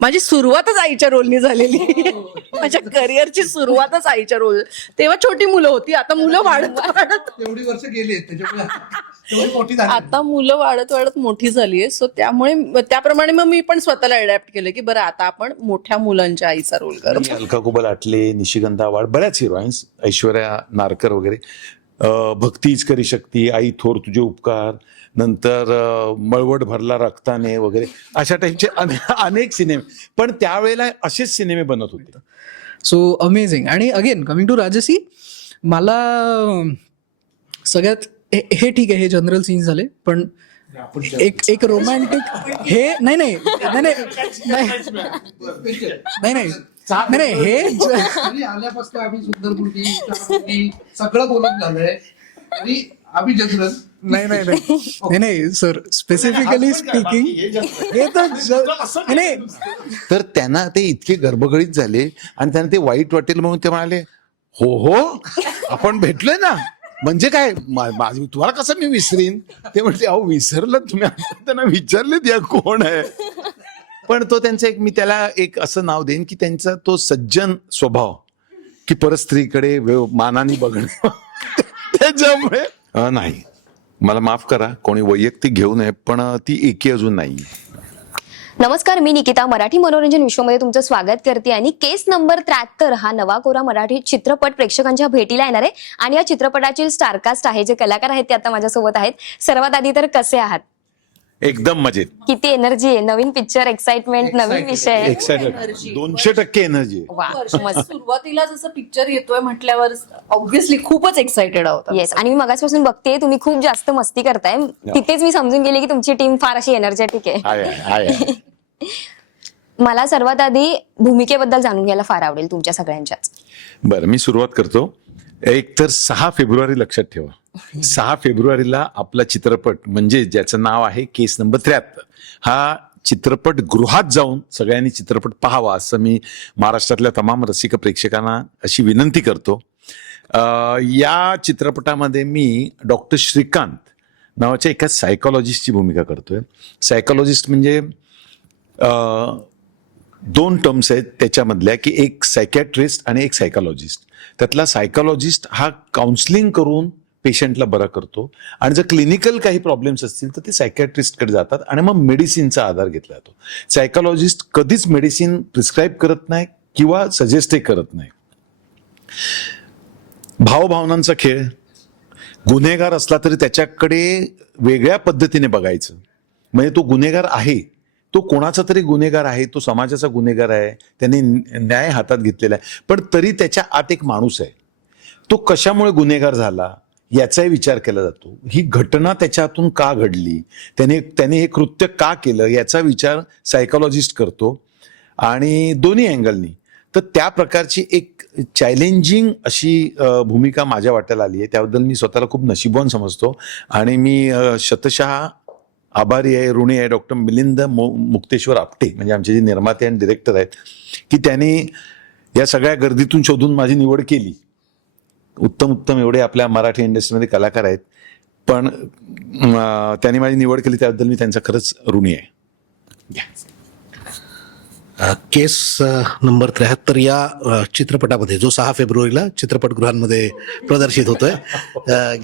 माझी सुरुवातच आईच्या रोलनी झालेली. माझ्या करिअरची सुरुवातच आईच्या रोल. तेव्हा छोटी मुलं होती, आता मुलं वाढत वाढत एवढी वर्ष गेली त्याच्यामुळे तेवढी मोठी झाली. आता मुलं वाढत वाढत मोठी झालीये. सो त्यामुळे त्याप्रमाणे मग मी पण स्वतःला अडॅप्ट केलं की बरं आता आपण मोठ्या मुलांच्या आईचा रोल करतो. अलका कुबल आटले, निशिगंधा आव्हाड, बऱ्याच हिरोईन्स, ऐश्वर्या नारकर वगैरे, भक्तीच करी शक्ती, आई थोर तुझे उपकार, नंतर मळवट भरला रक्ताने वगैरे, अशा टाईपचे अनेक सिनेमे. पण त्यावेळेला असेच सिनेमे बनत होते. So amazing. आणि अगेन कमिंग टू राजसी, मला सगळ्यात हे ठीक आहे, हे जनरल सीन्स झाले, पण एक रोमॅन्टिक हे नाही नाही नाही नाही नाही नाही हे आणि आल्यापासून आम्ही सुंदर मुलगी सगळं बोलत झालंय आणि आम्ही जनरल नाही नाही नाही नाही सर, स्पेसिफिकली स्पीकिंग हे तर नाही. तर त्यांना ते इतके गर्भगळीत झाले आणि त्यांना ते वाईट वाटेल म्हणून ते म्हणाले, हो हो आपण भेटलोय ना, म्हणजे काय तुम्हाला कसं मी विसरीन. ते म्हणजे अहो विसरलं तुम्ही. त्यांना विचारले द्या कोण आहे. पण तो त्यांचा एक, मी त्याला एक असं नाव देईन की त्यांचा तो सज्जन स्वभाव, की परस्त्रीकडे मानाने बघणं. त्याच्यामुळे नाही, मला माफ करा, कोणी वैयक्तिक घेऊ नये, पण ती एकी अजून नाही. नमस्कार, मी निकिता मराठी मनोरंजन विश्वमध्ये तुमचं स्वागत करते. आणि केस नंबर 73 हा नवा कोरा मराठी चित्रपट प्रेक्षकांच्या भेटीला येणार आहे. आणि या चित्रपटाची स्टारकास्ट आहे, जे कलाकार आहेत ते आता माझ्यासोबत आहेत. सर्वात आधी तर कसे आहात? एकदम मजेत. किती एनर्जी आहे, नवीन पिक्चर, एक्साइटमेंट, नवीन विषय. Excited, 200% energy. वा, मस्त. सुरुवातीला जसं पिक्चर येतोय म्हटल्यावर ऑब्व्हियसली खूपच एक्साइटेड आहोत. येस. आणि मी मगाचपासून बघते तुम्ही खूप जास्त मस्ती करताय. तिथेच मी समजून गेले की तुमची टीम फार अशी एनर्जेटिक आहे. मला सर्वात आधी भूमिकेबद्दल जाणून घ्यायला फार आवडेल तुमच्या सगळ्यांच्याच. बरं, मी सुरुवात करतो. एक तर 6 फेब्रुवारी लक्षात ठेवा. 6 फेब्रुवारीला आपला चित्रपट, म्हणजे ज्याचं नाव आहे केस नंबर 73, हा चित्रपट गृहात जाऊन सगळ्यांनी चित्रपट पाहावा, असं मी महाराष्ट्रातल्या तमाम रसिक प्रेक्षकांना अशी विनंती करतो. या चित्रपटामध्ये मी डॉक्टर श्रीकांत नावाच्या एका सायकोलॉजिस्टची भूमिका करतोय. सायकोलॉजिस्ट म्हणजे 2 टर्म्स आहेत त्याच्यामधल्या, की एक सायकॅट्रिस्ट आणि एक सायकोलॉजिस्ट. त्यातला सायकोलॉजिस्ट हा काउन्सिलिंग करून पेशंटला बरा करतो, आणि जर क्लिनिकल काही प्रॉब्लेम्स असतील तर ते सायकॅट्रिस्टकडे जातात आणि मग मेडिसिनचा आधार घेतला जातो. सायकोलॉजिस्ट कधीच मेडिसिन प्रिस्क्राईब करत नाही किंवा सजेस्टही करत नाही. भावभावनांचा खेळ, गुन्हेगार असला तरी त्याच्याकडे वेगळ्या पद्धतीने बघायचं. म्हणजे तो गुन्हेगार आहे, तो कोणाचा तरी गुन्हेगार आहे, तो समाजाचा गुन्हेगार आहे, त्याने न्याय हातात घेतलेला आहे, पण तरी त्याच्या आत एक माणूस आहे. तो कशामुळे गुन्हेगार झाला याचाही विचार केला जातो. ही घटना त्याच्यातून का घडली, त्याने हे कृत्य का केलं याचा विचार सायकोलॉजिस्ट करतो, आणि दोन्ही अँगलनी. तर त्या प्रकारची एक चॅलेंजिंग अशी भूमिका माझ्या वाट्याला आली आहे. त्याबद्दल मी स्वतःला खूप नशीबवान समजतो, आणि मी शतशः आभारी आहे, ऋणी आहे डॉक्टर मिलिंद मुक्तेश्वर आपटे, म्हणजे आमचे जे निर्माते आणि डिरेक्टर आहेत, की त्यांनी या सगळ्या गर्दीतून शोधून माझी निवड केली. उत्तम एवढे आपल्या मराठी इंडस्ट्रीमध्ये कलाकार आहेत, पण त्यांनी माझी निवड केली, त्याबद्दल मी त्यांचा खरंच ऋणी आहे. केस नंबर 73 या चित्रपटामध्ये, जो 6 फेब्रुवारीला चित्रपटगृहांमध्ये प्रदर्शित होतोय,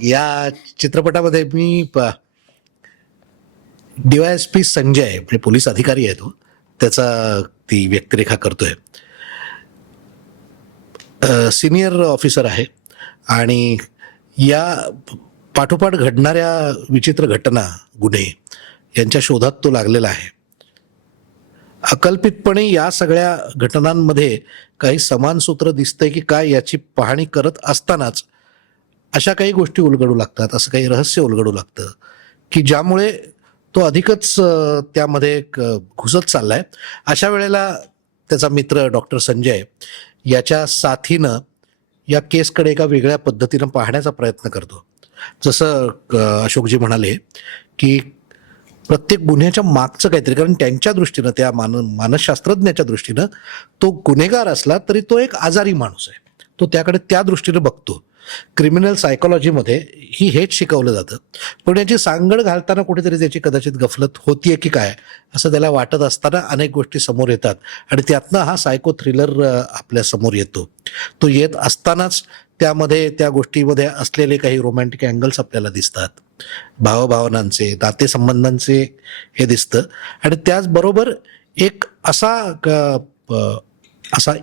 या चित्रपटामध्ये मी DYSP संजय, म्हणजे पोलीस अधिकारी आहे तो, त्याचा ती व्यक्तिरेखा करतोय. सिनियर ऑफिसर आहे, आणि या पाठोपाठ घडणाऱ्या विचित्र घटना, गुन्हे यांच्या शोधात तो लागलेला आहे. अकल्पितपणे या सगळ्या घटनांमध्ये काही समान सूत्र दिसतंय की काय याची पाहणी करत असतानाच अशा काही गोष्टी उलगडू लागतात, असं काही रहस्य उलगडू लागतं की ज्यामुळे तो अधिकच त्यामध्ये घुसत चाललाय. अशा वेळेला त्याचा मित्र डॉक्टर संजय याच्या साथीनं या केसकडे एका वेगळ्या पद्धतीनं पाहण्याचा प्रयत्न करतो. जसं अशोकजी म्हणाले की प्रत्येक गुन्ह्याच्या मागचं काहीतरी, कारण त्यांच्या दृष्टीनं, त्या मानसशास्त्रज्ञाच्या दृष्टीनं तो गुन्हेगार असला तरी तो एक आजारी माणूस आहे, तो त्याकडे त्या दृष्टीनं बघतो. क्रिमिनल सायकोलॉजीमध्ये हेच शिकवलं जातं. पण याची सांगड घालताना कुठेतरी त्याची कदाचित गफलत होतीये की काय असं त्याला वाटत असताना अनेक गोष्टी समोर येतात आणि त्यातनं हा सायको थ्रिलर आपल्या समोर येतो. तो येत असतानाच त्यामध्ये त्या गोष्टीमध्ये असलेले काही रोमॅन्टिक अँगल्स आपल्याला दिसतात, भावभावनांचे, नातेसंबंधांचे हे दिसतं. आणि त्याचबरोबर एक असा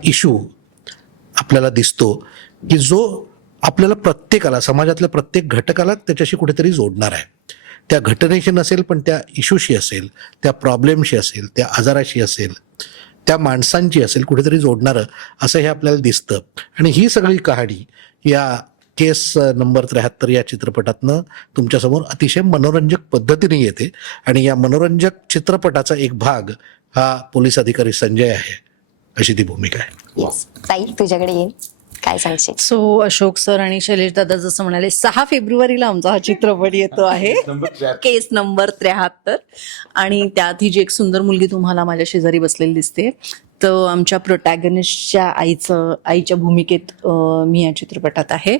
इशू आपल्याला दिसतो की जो आपल्याला प्रत्येकाला, समाजातल्या प्रत्येक घटकाला त्याच्याशी कुठेतरी जोडणार आहे. त्या घटनेशी नसेल पण त्या इशूशी असेल, त्या प्रॉब्लेमशी असेल, त्या आजाराशी असेल, त्या माणसांची असेल, कुठेतरी जोडणारं असं हे आपल्याला दिसतं. आणि ही सगळी कहाणी या केस नंबर 73 या चित्रपटातनं तुमच्यासमोर अतिशय मनोरंजक पद्धतीने येते. आणि या मनोरंजक चित्रपटाचा एक भाग हा पोलीस अधिकारी संजय आहे, अशी ती भूमिका आहे. येस, ताई तुझ्याकडे येईन, काय सांगशील? सो अशोक सर आणि शैलेश दादा जसं म्हणाले 6 फेब्रुवारीला आमचा हा चित्रपट येतो आहे, केस नंबर 73. आणि त्यात ही जी एक सुंदर मुलगी तुम्हाला माझ्या शेजारी बसलेली दिसते, तर आमच्या प्रोटॅगनिस्टच्या आईच्या भूमिकेत मी या चित्रपटात आहे.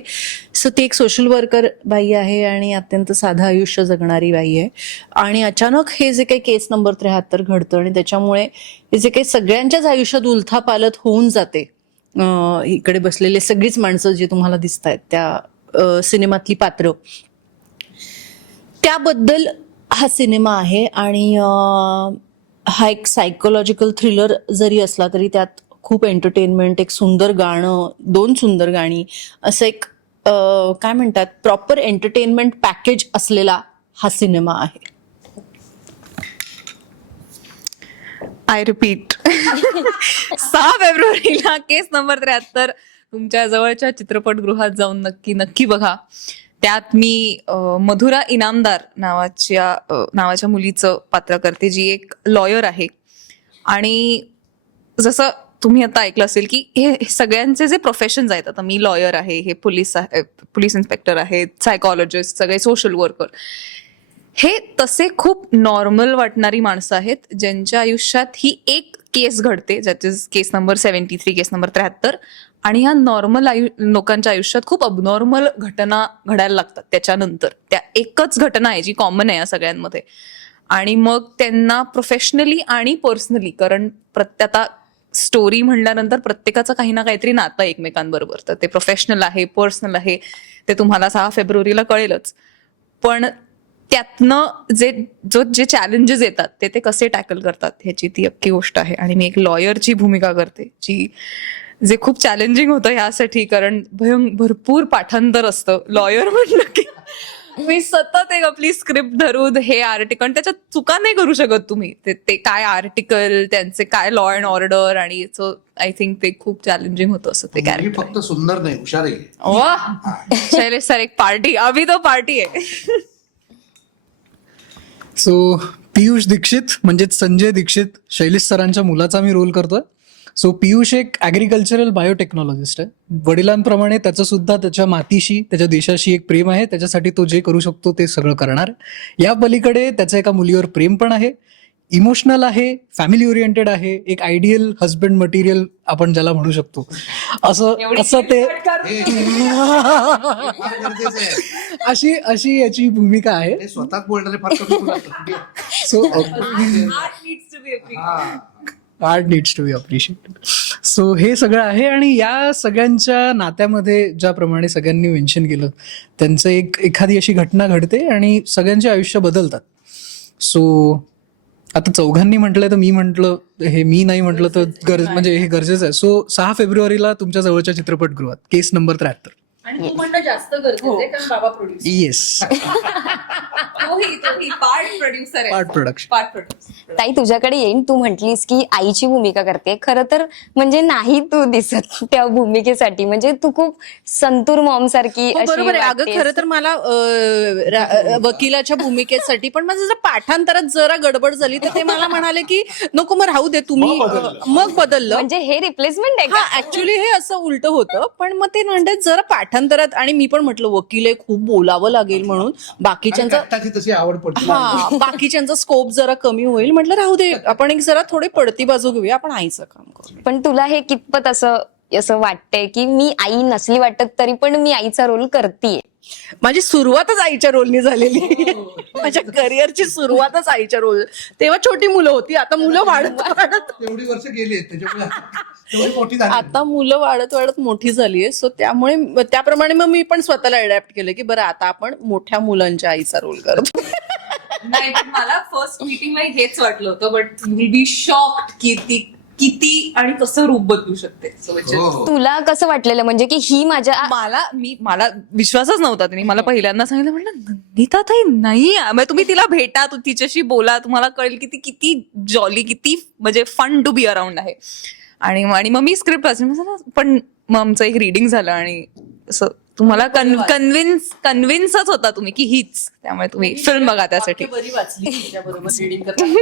सो ती एक सोशल वर्कर बाई आहे आणि अत्यंत साधं आयुष्य जगणारी बाई आहे. आणि अचानक हे जे काही केस नंबर 73 घडतं आणि त्याच्यामुळे हे जे काही सगळ्यांच्याच आयुष्यात उलथापालथ होऊन जाते. इकडे बसलेले सगळीच माणसं जी तुम्हाला दिसत आहेत त्या सिनेमातली पात्र, त्याबद्दल हा सिनेमा आहे. आणि हा एक सायकोलॉजिकल थ्रिलर जरी असला तरी त्यात खूप एंटरटेनमेंट, एक सुंदर गाणं, 2 सुंदर गाणी, असं एक काय म्हणतात प्रॉपर एंटरटेनमेंट पॅकेज असलेला हा सिनेमा आहे. आय रिपीट 6 फेब्रुवारीला केस नंबर 73 तुमच्या जवळच्या चित्रपटगृहात जाऊन नक्की बघा. त्यात मी मधुरा इनामदार नावाच्या मुलीचं पात्र करते, जी एक लॉयर आहे. आणि जसं तुम्ही आता ऐकलं असेल की हे सगळ्यांचे जे प्रोफेशन्स आहेत, आता मी लॉयर आहे, हे पोलीस इन्स्पेक्टर आहेत, सायकॉलॉजिस्ट, सगळे सोशल वर्कर, हे तसे खूप नॉर्मल वाटणारी माणसं आहेत ज्यांच्या आयुष्यात ही एक केस घडते, ज्यात is case number 73, case number 73. आणि ह्या नॉर्मल लोकांच्या आयुष्यात खूप अबनॉर्मल घटना घडायला लागतात त्याच्यानंतर. त्या एकच घटना आहे जी कॉमन आहे या सगळ्यांमध्ये. आणि मग त्यांना प्रोफेशनली आणि पर्सनली, कारण आता स्टोरी म्हणल्यानंतर प्रत्येकाचं काही ना काहीतरी नातं एकमेकांबरोबर, तर ते प्रोफेशनल आहे, पर्सनल आहे, ते तुम्हाला 6 फेब्रुवारीला कळेलच. पण त्यातनं जे चॅलेंजेस येतात ते कसे टॅकल करतात ह्याची ती अख्खी गोष्ट आहे. आणि मी एक लॉयरची भूमिका करते, जे खूप चॅलेंजिंग होतं ह्यासाठी, कारण भरपूर पाठांतर असतं लॉयर म्हणलं की. मी सतत एक आपली स्क्रिप्ट धरून हे आर्टिकल, त्याच्यात चुका नाही करू शकत तुम्ही. ते काय आर्टिकल, त्यांचे काय लॉ अँड ऑर्डर, आणि आय थिंक ते खूप चॅलेंजिंग होतं असं ते कॅरेक्टर. फक्त सुंदर नाही, हुशार आहे. वा, शैलेश सर एक पार्टी, अभि तो पार्टी आहे. सो पियुष दीक्षित म्हणजेच संजय दीक्षित, शैलेश सरांच्या मुलाचा मी रोल करतोय. सो पियुष एक ॲग्रिकल्चरल बायोटेक्नॉलॉजिस्ट आहे. वडिलांप्रमाणे त्याचं सुद्धा त्याच्या मातीशी, त्याच्या देशाशी एक प्रेम आहे. त्याच्यासाठी तो जे करू शकतो ते सगळं करणार. या पलीकडे त्याचं एका मुलीवर प्रेम पण आहे, इमोशनल आहे, फॅमिली ओरिएंटेड आहे, एक आयडियल हजबंड मटेरियल आपण ज्याला म्हणू शकतो, असं ते अशी याची भूमिका आहे. स्वतःच बोलणारे फार so art needs to be appreciated. So हे सगळं आहे. आणि या सगळ्यांच्या नात्यामध्ये ज्याप्रमाणे सगळ्यांनी मेन्शन केलं, त्यांचं एखादी अशी घटना घडते आणि सगळ्यांचे आयुष्य बदलतात. सो आता चौघांनी म्हटलंय तर मी म्हटलं, हे मी नाही म्हटलं तर म्हणजे हे गरजेचं आहे. सो 6 फेब्रुवारीला तुमच्या जवळच्या चित्रपटगृहात केस नंबर 73. आणि तू म्हणणं जास्त गरजेचं आहे कारण बाबा प्रोड्युसर. Yes, part production. ताई तुझ्याकडे येईन. तू म्हटलीस की आईची भूमिका करते, खरं तर म्हणजे नाही तू दिसत त्या भूमिकेसाठी, म्हणजे तू खूप संतूर मॉम सारखी अशी बरोबर आहे. अगं वाटतेस. खरं तर मला वकिलाच्या भूमिकेसाठी पण माझं जर पाठांतरात जरा गडबड झाली तर ते मला म्हणाले की नको मग राहू दे तुम्ही, मग बदललं. म्हणजे हे रिप्लेसमेंट आहे का? हा, ऍक्च्युली हे असं उलट होतं. पण मग ते म्हणतात जरा पाठांतरात, आणि मी पण म्हटलं वकील आहे, खूप बोलावं लागेल म्हणून बाकीच्यांचा तशी आवड पडते. बाकीच्यांचा स्कोप जरा कमी होईल. म्हटलं राहू दे, आपण एक जरा थोडे पडती बाजू घेऊया, आपण आईचं काम करू. पण तुला हे कितपत असं असं वाटतंय की मी आई नसली वाटत तरी पण मी आईचा रोल करतेय? माझी सुरुवातच आईच्या रोलनी झालेली आहे. माझ्या करिअरची सुरुवातच आईच्या रोल. तेव्हा छोटी मुलं होती, आता मुलं वाढत वाढत एवढी वर्ष गेली त्याच्यामुळे तेवढी मोठी झाली. आता मुलं वाढत वाढत मोठी झालीये. सो त्यामुळे त्याप्रमाणे मग मी पण स्वतःला अडॅप्ट केलं की बरं आता आपण मोठ्या मुलांच्या आईचा रोल करतो. नाही पण मला फर्स्ट मीटिंगला हेच वाटलं होतं, but you will be shocked की ती किती आणि कसं रूप बदलू शकते. So which is- तुला कसं वाटलेलं म्हणजे की ही माझ्या मला विश्वासच नव्हता. त्यांनी मला पहिल्यांदा सांगितलं, म्हटलं नंदिता ताई नाही, म्हणजे तुम्ही तिला भेटा, तिच्याशी बोला, तुम्हाला कळेल की ती किती जॉली, किती म्हणजे फन टू बी अराउंड आहे. आणि मग मी स्क्रिप्ट वाचली, पण मग आमचं एक रिडिंग झालं आणि असं तुम्हाला कन्व्हिन्सच होता तुम्ही की हीच, त्यामुळे तुम्ही फिल्म बघा त्यासाठी. बरी वाचली तिच्याबरोबर reading करताना.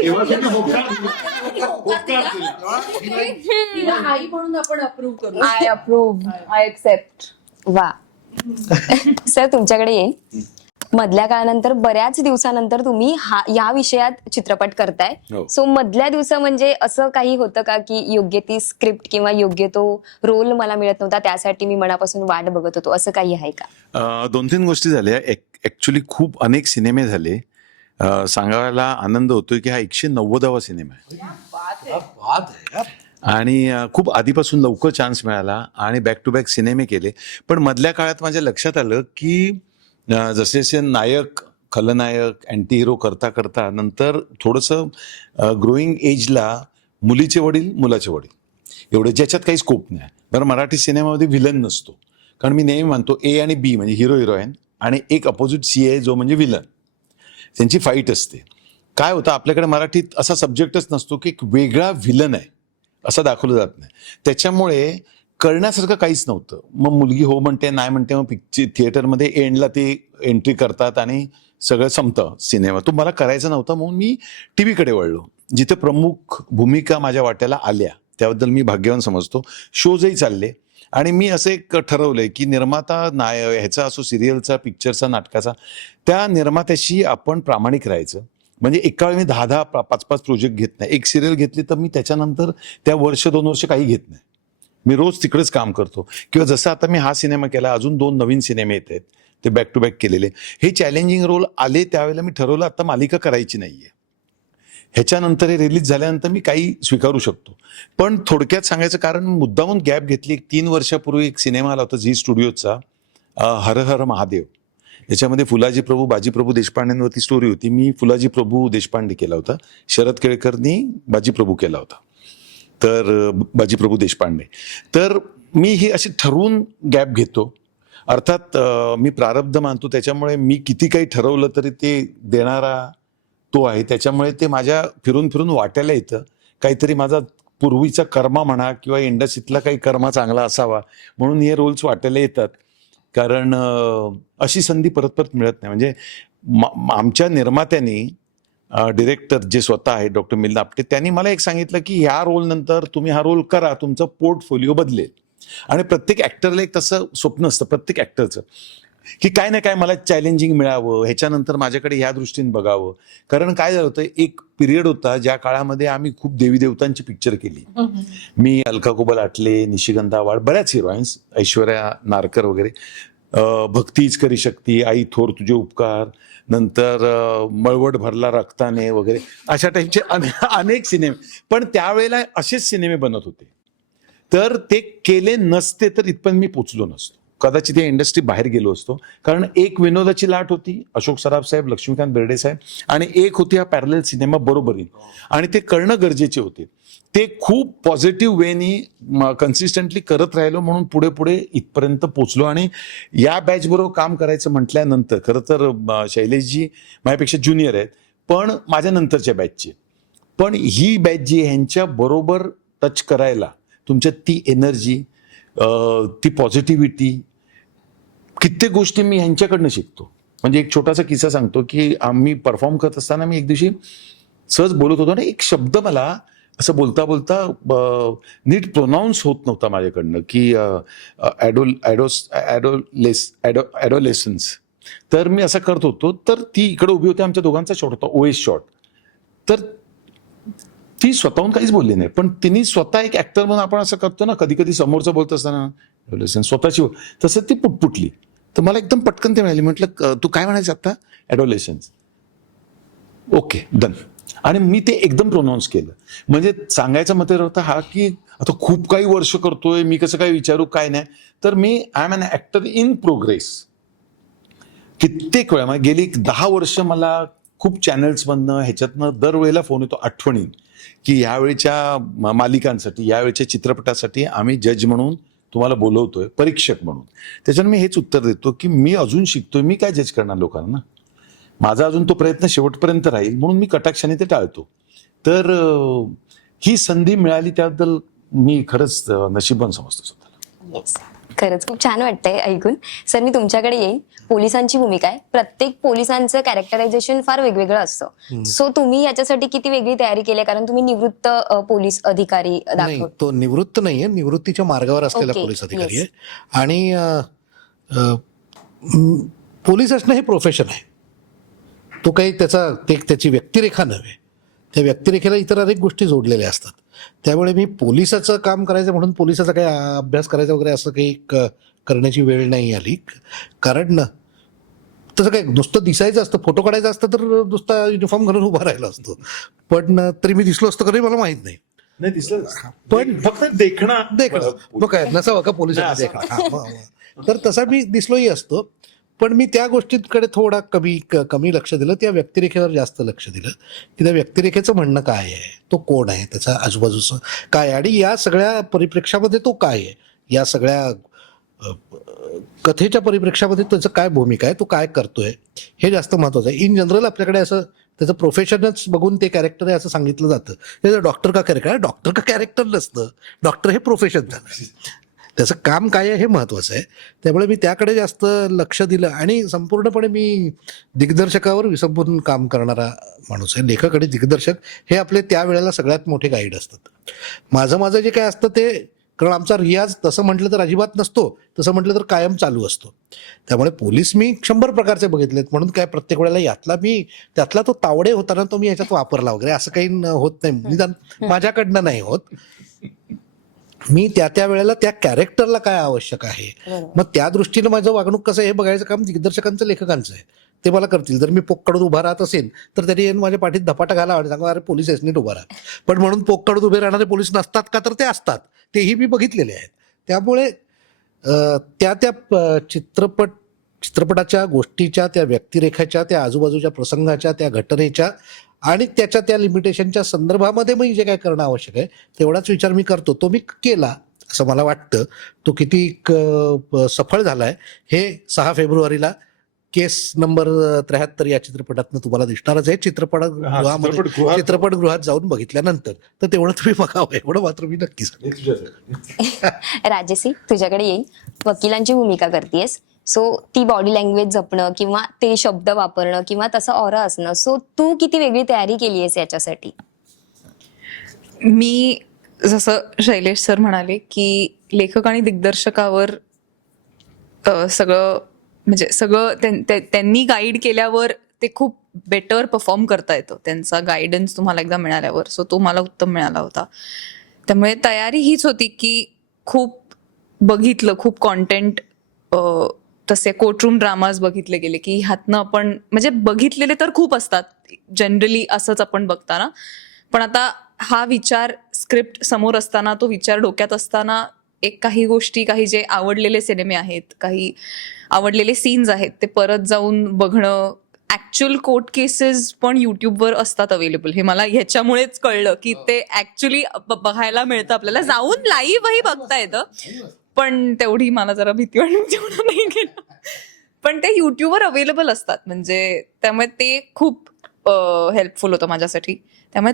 तिला आई म्हणून आपण अप्रूव्ह करू. I approve, I accept. वा. सर तुमच्याकडे येईल. मधल्या काळानंतर बऱ्याच दिवसानंतर तुम्ही या विषयात चित्रपट करताय. हो. सो मधल्या दिवसा म्हणजे असं काही होतं का की योग्य ती स्क्रिप्ट किंवा योग्य तो रोल मला मिळत नव्हता, त्यासाठी मी मनापासून वाट बघत होतो, असं काही आहे का? 2-3 गोष्टी झाल्या. ऍक्च्युली खूप अनेक सिनेमे झाले. सांगायला आनंद होतोय की हा 190वा सिनेमा आहे. आणि खूप आधीपासून लवकर चान्स मिळाला आणि बॅक टू बॅक सिनेमे केले. पण मधल्या काळात माझ्या लक्षात आलं की जसे जसे नायक, खलनायक, अँटी हिरो करता करता नंतर थोडंसं ग्रोईंग एजला मुलीचे वडील, मुलाचे वडील एवढे ज्याच्यात काही स्कोप नाही. बरं, मराठी सिनेमामध्ये व्हिलन नसतो, कारण मी नेहमी मानतो ए आणि बी म्हणजे हिरो हिरोईन आणि एक अपोजिट सी आहे जो म्हणजे व्हिलन. त्यांची फाईट असते. काय होतं आपल्याकडे मराठीत असा सब्जेक्टच नसतो की एक वेगळा व्हिलन आहे असं दाखवलं जात नाही. त्याच्यामुळे करण्यासारखं काहीच नव्हतं. मग मुलगी हो म्हणते, नाही म्हणते, मग थिएटरमध्ये एंडला ते एंट्री करतात आणि सगळं संपतं सिनेमा. तो मला करायचा नव्हता म्हणून मी टीव्हीकडे वळलो, जिथे प्रमुख भूमिका माझ्या वाट्याला आल्या त्याबद्दल मी भाग्यवान समजतो. शोजही चालले आणि मी असं एक ठरवलंय की निर्माता ह्याचा असो, सिरियलचा, पिक्चरचा, नाटकाचा, त्या निर्मात्याशी आपण प्रामाणिक राहायचं. म्हणजे एका वेळी मी 10-10, 5-5 प्रोजेक्ट घेत नाही. एक सिरियल घेतली तर मी त्याच्यानंतर त्या 1-2 वर्ष काही घेत नाही. मी रोज तिकडेच काम करतो. किंवा जसं आता मी हा सिनेमा केला, अजून 2 नवीन सिनेमे येत आहेत, ते बॅक टू बॅक केलेले. हे चॅलेंजिंग रोल आले त्यावेळेला मी ठरवलं आता मालिका करायची नाहीये. ह्याच्यानंतर हे रिलीज झाल्यानंतर मी काही स्वीकारू शकतो. पण थोडक्यात सांगायचं कारण मुद्दामून गॅप घेतली. 3 वर्षापूर्वी एक सिनेमा आला होता झी स्टुडिओचा, हर हर महादेव. याच्यामध्ये फुलाजी प्रभू, बाजी प्रभू देशपांडेंवरती स्टोरी होती. मी फुलाजी प्रभू देशपांडे केला होता, शरद केळकरनी बाजी प्रभू केला होता, तर बाजीप्रभू देशपांडे. तर मी ही अशी ठरवून गॅप घेतो. अर्थात मी प्रारब्ध मानतो, त्याच्यामुळे मी किती काही ठरवलं तरी ते देणारा तो आहे. त्याच्यामुळे ते माझ्या फिरून फिरून वाटायला येतं. काहीतरी माझा पूर्वीचा कर्मा म्हणा किंवा इंडस्ट्रीतला काही कर्मा चांगला असावा म्हणून हे रोल्स वाटायला येतात. कारण अशी संधी परत परत मिळत नाही. म्हणजे आमच्या निर्मात्यांनी, डिरेक्टर जे स्वतः आहे डॉक्टर मिलिंद आपटे, त्यांनी मला एक सांगितलं की ह्या रोल नंतर तुम्ही हा रोल करा, तुमचं पोर्टफोलिओ बदलेल. आणि प्रत्येक ऍक्टरला एक तसं स्वप्न असतं प्रत्येक ऍक्टरचं की काय ना काय मला चॅलेंजिंग मिळावं, ह्याच्यानंतर माझ्याकडे ह्या दृष्टीने बघावं. कारण काय झालं होतं, एक पिरियड होता ज्या काळामध्ये आम्ही खूप देवी देवतांची पिक्चर केली. मी अलका कुबल आटले, निशिगंधा वाड, बऱ्याच हिरोईन्स, ऐश्वर्या नारकर वगैरे, भक्तीच करी शक्ती, आई थोर तुझे उपकार, नंतर मळवट भरला रक्ताने वगैरे, अशा टाईपचे अनेक सिनेमे. पण त्यावेळेला असेच सिनेमे बनत होते. तर ते केले नसते तर इथपर्यंत मी पोचलो नसतो. कदाचित या इंडस्ट्री बाहेर गेलो असतो. कारण एक विनोदाची लाट होती, अशोक सराफ साहेब, लक्ष्मीकांत बेर्डे साहेब, आणि एक होती हा पॅरलल सिनेमा बरोबरी, आणि ते करणं गरजेचे होते. ते खूप पॉझिटिव्ह वेनी कन्सिस्टंटली करत राहिलो म्हणून पुढे पुढे इथपर्यंत पोचलो. आणि या बॅच बरोबर काम करायचं म्हटल्यानंतर, खरं तर शैलेशजी माझ्यापेक्षा ज्युनियर आहेत पण माझ्या नंतरच्या बॅचचे, पण ही बॅच जी आहे ह्यांच्या बरोबर टच करायला तुमच्यात ती एनर्जी, ती पॉझिटिव्हिटी, कित्येक गोष्टी मी ह्यांच्याकडनं शिकतो. म्हणजे एक छोटासा किस्सा सांगतो की आम्ही परफॉर्म करत असताना मी एक दिवशी सहज बोलत होतो आणि एक शब्द मला असं बोलता बोलता नीट प्रोनाऊन्स होत नव्हता माझ्याकडनं, की ॲडोलेसन्स. तर मी असं करत होतो, तर ती इकडे उभी होती, आमच्या दोघांचा शॉट होता, ओएस शॉट. तर ती स्वतःहून काहीच बोलली नाही, पण तिने स्वतः एक ऍक्टर म्हणून आपण असं करतो ना कधी कधी समोरचं बोलत असताना स्वतःची तसं ती पुटपुटली. तर मला एकदम पटकन ते मिळाली. म्हटलं तू काय म्हणायचं आता? ॲडोलेशन्स. Okay done. आणि मी ते एकदम प्रोनाऊन्स केलं. म्हणजे सांगायचा मत होता हा की आता खूप काही वर्ष करतोय मी, कसं काय विचारू काय नाही. तर मी I am an actor in progress. कित्येक वेळा म्हणजे गेली 10 वर्ष मला खूप चॅनल्समधनं ह्याच्यातनं दरवेळेला फोन येतो आठवणीन की यावेळीच्या मालिकांसाठी यावेळीच्या चित्रपटासाठी आम्ही जज म्हणून तुम्हाला बोलवतोय, परीक्षक म्हणून. त्याच्यानं मी हेच उत्तर देतो की मी अजून शिकतोय, मी काय जज करणार लोकांना. माझा अजून तो प्रयत्न शेवटपर्यंत राहील म्हणून मी कटाक्षाने ते टाळतो. तर ही संधी मिळाली त्याबद्दल मी खरंच नशीबवान समजतो स्वतःला. येस, खरंच खूप छान वाटतंय ऐकून. सर मी तुमच्याकडे येईन. पोलिसांची भूमिका आहे, प्रत्येक पोलिसांचं कॅरेक्टरायझेशन फार वेगवेगळं असतं. सो तुम्ही याच्यासाठी किती वेगळी तयारी केली आहे? कारण तुम्ही निवृत्त पोलीस अधिकारी नाही, दाखवत. तो निवृत्त नाहीये, निवृत्तीच्या मार्गावर असलेला Okay, पोलीस अधिकारी yes. आहे. आणि पोलीस असणं हे प्रोफेशन आहे. तो काही त्याची व्यक्तिरेखा नव्हे. त्या व्यक्तिरेखेला इतर अनेक गोष्टी जोडलेल्या असतात. त्यामुळे मी पोलिसाचं काम करायचं म्हणून पोलिसाचा काही अभ्यास करायचा वगैरे असं काही करण्याची वेळ नाही आली. कारण तसं काय नुसतं दिसायचं असतं, फोटो काढायचा असतं तर नुसता युनिफॉर्म घालून उभा राहिला असतो. पण तरी मी दिसलो असतो का मला माहित नाही. नाही दिसलं पण फक्त देखणं मग काय नसावं का पोलिसांना देखणं? हा, मग. तर तसा मी दिसलोही असतो. पण मी त्या गोष्टींकडे थोडा कमी लक्ष दिलं, त्या व्यक्तिरेखेवर जास्त लक्ष दिलं की त्या व्यक्तिरेखेचं म्हणणं काय आहे, तो कोण आहे, त्याचा आजूबाजूचं काय आहे, आणि या सगळ्या परिप्रेक्षामध्ये तो काय आहे, या सगळ्या कथेच्या परिप्रेक्षामध्ये त्याचं काय भूमिका आहे, तो काय करतोय, हे जास्त महत्वाचं आहे. इन जनरल आपल्याकडे असं त्याचं प्रोफेशनच बघून ते कॅरेक्टर आहे असं सांगितलं जातं. त्याचं डॉक्टर का कॅरेक्टर नसतं. डॉक्टर हे प्रोफेशन झालं. त्याचं काम काय आहे हे महत्वाचं आहे. त्यामुळे मी त्याकडे जास्त लक्ष दिलं. आणि संपूर्णपणे मी दिग्दर्शकावर विसंबून काम करणारा माणूस आहे. लेखक आणि दिग्दर्शक हे आपले त्यावेळेला सगळ्यात मोठे गाईड असतात. माझं जे काय असतं ते, कारण आमचा रियाज तसं म्हटलं तर अजिबात नसतो, तसं म्हटलं तर कायम चालू असतो. त्यामुळे पोलीस मी 100 प्रकारचे बघितलेत. म्हणून काय प्रत्येक वेळेला त्यातला तो तावडे होता ना, तो मी याच्यात वापरला वगैरे असं काही होत नाही. निदान माझ्याकडनं नाही होत. मी त्या वेळेला त्या कॅरेक्टरला काय आवश्यक आहे, मग त्या दृष्टीनं माझं वागणूक कसं आहे हे बघायचं काम दिग्दर्शकांचं, लेखकांचं आहे. ते मला करतील. जर मी पोक काढून उभा राहत असेल तर त्यांनी येऊन माझ्या पाठीत धपाटा घाला आणि सांगा अरे पोलीस आहेस नीट उभा राहा. पण म्हणून पोक काढून उभे राहणारे पोलीस नसतात का, तर ते असतात. तेही मी बघितलेले आहेत. त्यामुळे चित्रपटाच्या गोष्टीच्या, त्या व्यक्तिरेखाच्या, त्या आजूबाजूच्या प्रसंगाच्या, त्या घटनेच्या आणि त्या लिमिटेशनच्या संदर्भामध्ये मी जे काय करणं आवश्यक आहे तेवढाच विचार मी करतो. तो मी केला असं मला वाटतं. तो किती सफळ झालाय हे 6 फेब्रुवारीला केस नंबर 73 या चित्रपटातनं तुम्हाला दिसणारच आहे. चित्रपटगृहात जाऊन बघितल्यानंतर. तर तेवढं तुम्ही बघावं एवढं मात्र मी नक्की सांगेन. राजेसी तुझ्याकडे येईल. वकिलांची भूमिका करतेस, सो ती बॉडी लँग्वेज जपणं किंवा ते शब्द वापरणं किंवा तसं ऑरा असणं, सो तू किती वेगळी तयारी केली आहेस याच्यासाठी? मी जसं शैलेश सर म्हणाले की लेखक आणि दिग्दर्शकावर सगळं त्यांनी गाईड केल्यावर ते खूप बेटर परफॉर्म करता येतं. त्यांचा गायडन्स तुम्हाला एकदा मिळाल्यावर, सो तो मला उत्तम मिळाला होता. त्यामुळे तयारी हीच होती की खूप बघितलं, खूप कॉन्टेंट, तसे कोर्टरूम ड्रामाज बघितले गेले की ह्यातनं आपण म्हणजे बघितलेले तर खूप असतात जनरली असंच आपण बघताना. पण आता हा विचार स्क्रिप्ट समोर असताना, तो विचार डोक्यात असताना काही गोष्टी, काही जे आवडलेले सिनेमे आहेत, काही आवडलेले सीन्स आहेत ते परत जाऊन बघणं. ऍक्च्युअल कोर्ट केसेस पण युट्यूबवर असतात अवेलेबल, हे मला ह्याच्यामुळेच कळलं की ते ऍक्च्युली बघायला मिळतं आपल्याला. जाऊन लाईव्हही बघता येतं, पण तेवढी मला जरा भीती वाटली, तेवढं नाही गेलं. पण ते युट्यूबवर अवेलेबल असतात, म्हणजे त्यामुळे ते खूप हेल्पफुल होतं माझ्यासाठी. त्यामुळे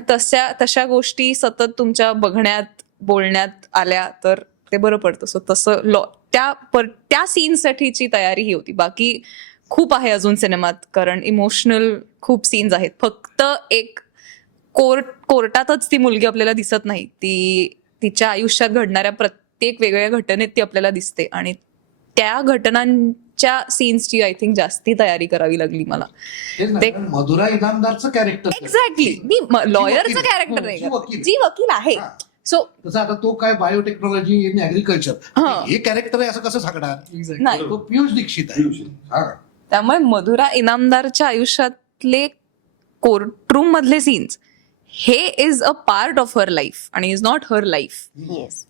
तशा गोष्टी सतत तुमच्या बघण्यात, बोलण्यात आल्या तर ते बरं पडतं. सो तसं त्या सीनसाठीची तयारी ही होती. बाकी खूप आहे अजून सिनेमात, कारण इमोशनल खूप सीन्स आहेत. फक्त एक कोर्टातच ती मुलगी आपल्याला दिसत नाही, ती तिच्या आयुष्यात घडणाऱ्या प्रत्येक वेगवेगळ्या घटनेत ती आपल्याला दिसते आणि त्या घटनांच्या टाईपच्या सीन्सची आय थिंक जास्ती तयारी करावी लागली मला. ते- मधुरा इनामदारचं कॅरेक्टर एक्झॅक्टली, मी लॉयरचं वकील. कॅरेक्टर नाही जी करत. वकील. जी वकील आहे. सो तसं आता तो काय बायोटेक्नॉलॉजी इन ऍग्रिकल्चर हा. हे कॅरेक्टर आहे असं कसं सांगणार. नाही, तो पियुष दीक्षित आहे. हा. त्यामुळे मधुरा इनामदारच्या आयुष्यातले कोर्टरूम मधले सीन्स हे is a part of her life आणि is not her life. Yes.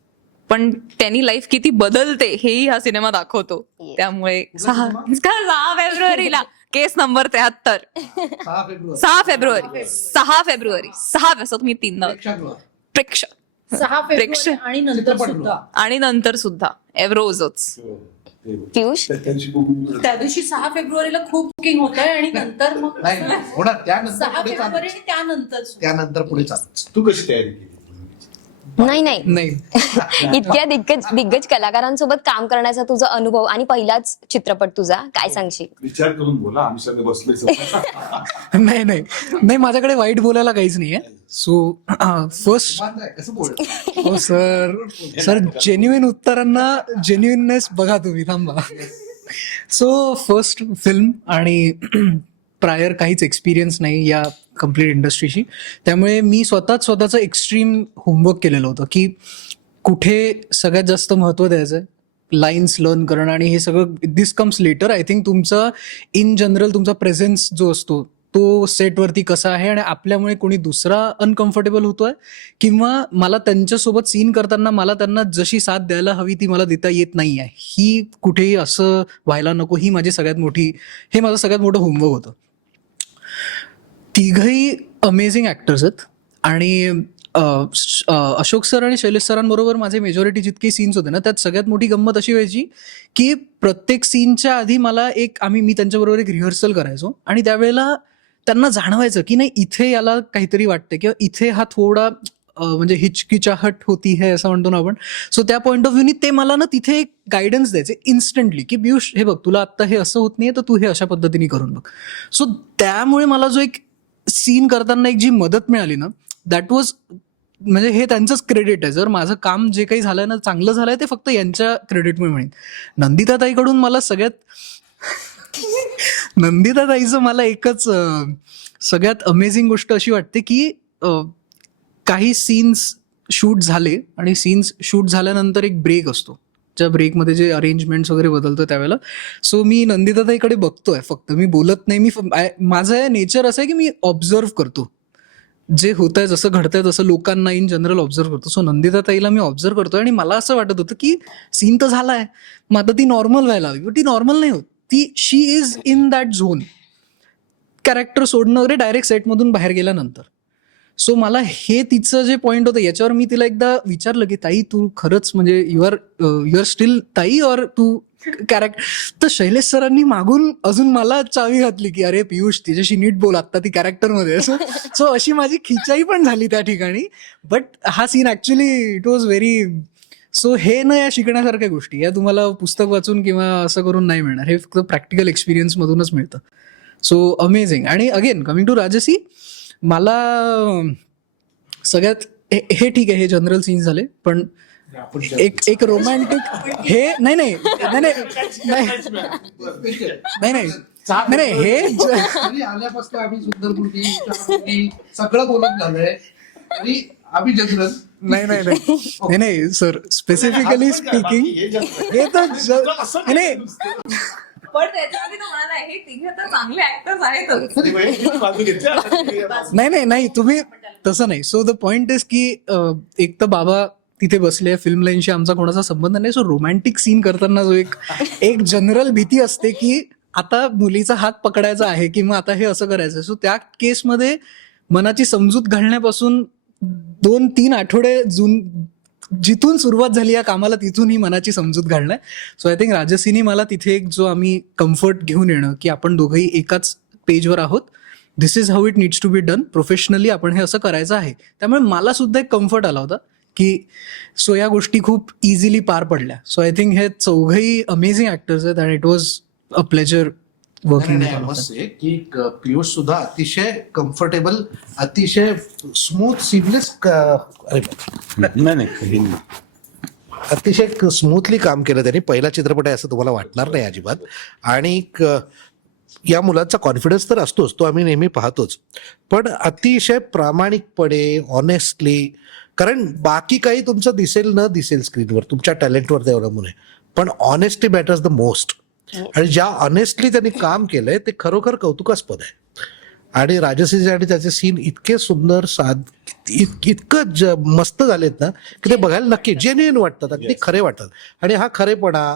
पण त्यांनी लाईफ किती बदलते हेही हा सिनेमा दाखवतो. त्यामुळे 6 फेब्रुवारीला केस नंबर 73. 6 6 फेब्रुवारी फेब्रुवारी 6 वाजता तुम्ही 3 प्रेक्षक 6 फेब्रुवारी प्रेक्षक आणि नंतर सुद्धा आणि नंतर सुद्धा रोजच. पियुष, त्या दिवशी 6 फेब्रुवारीला खूप बुकिंग होत आहे आणि नंतर मग नाही होणार 6 त्यानंतर पुढे फेब्रुवारी चालू आणि त्यानंतर सुद्धा. त्यानंतर पुढे चालू. तू कशी तयारी केली? नाही नाही नाही इतक्या दिग्गज कलाकारांसोबत काम करण्याचा तुझा अनुभव आणि पहिलाच चित्रपट तुझा, काय सांगशील? विचार करून बोला, आम्ही सगळे बसलोय. नाही नाही नाही माझ्याकडे वाईट बोलायला काहीच नाहीये. सो फर्स्ट कसं बोल हो सर जेन्युइन उत्तरांना जेन्युइननेस बघा तुम्ही, थांबा. सो फर्स्ट फिल्म आणि प्रायर काहीच एक्सपिरियन्स नाही या कम्प्लीट इंडस्ट्रीशी, त्यामुळे मी स्वतःचं एक्स्ट्रीम होमवर्क केलेलं होतं की कुठे सगळ्यात जास्त महत्त्व द्यायचं आहे, लाईन्स लर्न करणं, आणि हे सगळं दिस कम्स लेटर. आय थिंक तुमचा इन जनरल तुमचा प्रेझेन्स जो असतो तो सेटवरती कसा आहे आणि आपल्यामुळे कोणी दुसरा अनकम्फर्टेबल होतोय किंवा मला त्यांच्यासोबत सीन करताना मला त्यांना जशी साथ द्यायला हवी ती मला देता येत नाही आहे, ही कुठेही असं व्हायला नको. हे माझं सगळ्यात मोठं होमवर्क होतं. तिघही अमेझिंग ॲक्टर्स आहेत आणि अशोक सर आणि शैलेश सरांबरोबर माझे मेजॉरिटी जितके सीन्स होते ना, त्यात सगळ्यात मोठी गंमत अशी व्हायची की प्रत्येक सीनच्या आधी मी त्यांच्याबरोबर एक रिहर्सल करायचो आणि त्यावेळेला त्यांना जाणवायचं की नाही इथे याला काहीतरी वाटतं किंवा इथे हा थोडा म्हणजे हिचकिचाहट होती है असं म्हणतो ना आपण. सो त्या पॉईंट ऑफ व्ह्यूनी ते मला ना तिथे एक गायडन्स द्यायचे इन्स्टंटली की पियुष हे बघ तुला आत्ता हे असं होत नाहीये तर तू हे अशा पद्धतीने करून बघ. सो त्यामुळे मला जो एक सीन करताना एक जी मदत मिळाली ना, दॅट वॉज म्हणजे हे त्यांचंच क्रेडिट आहे. जर माझं काम जे काही झालंय ना चांगलं झालंय ते फक्त यांच्या क्रेडिटमुळे म्हणेन. नंदिताताईकडून मला नंदिताताईचं मला एकच सगळ्यात अमेझिंग गोष्ट अशी वाटते की काही सीन्स शूट झाले आणि सीन्स शूट झाल्यानंतर एक ब्रेक असतो, ज्या ब्रेकमध्ये जे अरेंजमेंट्स वगैरे बदलतं त्यावेळेला. सो मी नंदिताताईकडे बघतोय, फक्त मी बोलत नाही. माझं नेचर असं आहे की मी ऑब्झर्व करतो जे होत आहे, जसं घडतंय तसं लोकांना इन जनरल ऑब्झर्व करतो. सो नंदिताताईला मी ऑब्झर्व करतोय आणि मला असं वाटत होतं की सीन तर झालाय, मग आता ती नॉर्मल व्हायला हवी, पण ती नॉर्मल नाही होत. She is in that zone. Character सोडणं वगैरे डायरेक्ट सेटमधून बाहेर गेल्यानंतर. सो मला हे तिचं जे पॉईंट होतं याच्यावर मी तिला एकदा विचारलं की ताई तू खरंच म्हणजे यू आर स्टील ताई और तू कॅरेक्टर. तर शैलेश सरांनी मागून अजून मला चावी घातली की अरे पियुष तिच्याशी नीट बोल, आत्ता ती कॅरेक्टरमध्ये. सो अशी माझी खिचाई पण झाली त्या ठिकाणी. बट हा scene actually it was very. So हे ना या शिकण्यासारख्या गोष्टी या तुम्हाला पुस्तक वाचून किंवा असं करून नाही मिळणार, हे फक्त प्रॅक्टिकल एक्सपिरियन्स मधूनच मिळतं. So amazing. आणि अगेन कमिंग टू राजसी, मला सगळ्यात हे ठीक आहे, हे जनरल सीन्स झाले, पण एक रोमॅन्टिक हे नाही हे आल्यापासून आम्ही सुंदरमुलगी सगळं बोलत झालंय तरी आम्ही जनरल नाही सर, स्पेसिफिकली स्पीकिंग हे तर नाही पण त्याच्यामध्ये तो म्हणाला हे तिघे तर चांगले ऍक्टर्स आहेतच. नाही तुम्ही तसं नाही. सो द पॉइंट इज की एक तर बाबा तिथे बसले, फिल्म लाईनशी आमचा कोणाचा संबंध नाही. सो रोमॅन्टिक सीन करताना जो एक जनरल भीती असते की आता मुलीचा हात पकडायचा आहे किंवा आता हे असं करायचं. सो त्या केसमध्ये मनाची समजूत घालण्यापासून 2-3 आठवडे जिथून सुरुवात झाली या कामाला तिथून ही मनाची समजूत घालणं. सो आय थिंक राजसीनी मला तिथे एक जो आम्ही कम्फर्ट घेऊन येणं की आपण दोघंही एकाच पेजवर आहोत, this is how it needs to be done, professionally आपण हे असं करायचं आहे. त्यामुळे मला सुद्धा एक कम्फर्ट आला होता की सो या गोष्टी खूप इझिली पार पडल्या. सो आय थिंक हे चौघही अमेझिंग ऍक्टर्स आहेत आणि it was a pleasure working. की पियुष सुद्धा अतिशय कम्फर्टेबल, अतिशय स्मूथ सिमलेस. नाही अतिशय स्मूथली काम केलं त्यांनी. पहिला चित्रपट आहे असं तुम्हाला वाटणार नाही अजिबात. आणि या मुलांचा कॉन्फिडन्स तर असतोच, तो आम्ही नेहमी पाहतोच, पण अतिशय प्रामाणिकपणे ऑनेस्टली, कारण बाकी काही तुमचं दिसेल न दिसेल स्क्रीनवर, तुमच्या टॅलेंटवर ते अवलंबून आहे, पण ऑनेस्टी मॅटर्स द मोस्ट. आणि ज्या ऑनेस्टली त्यांनी काम केलंय ते खरोखर कौतुकास्पद आहे. आणि राजसीचे आणि त्याचे सीन इतके सुंदर इतकं मस्त झालेत ना की ते बघायला नक्की जेन्युइन वाटतात, अगदी खरे वाटतात. आणि हा खरेपणा,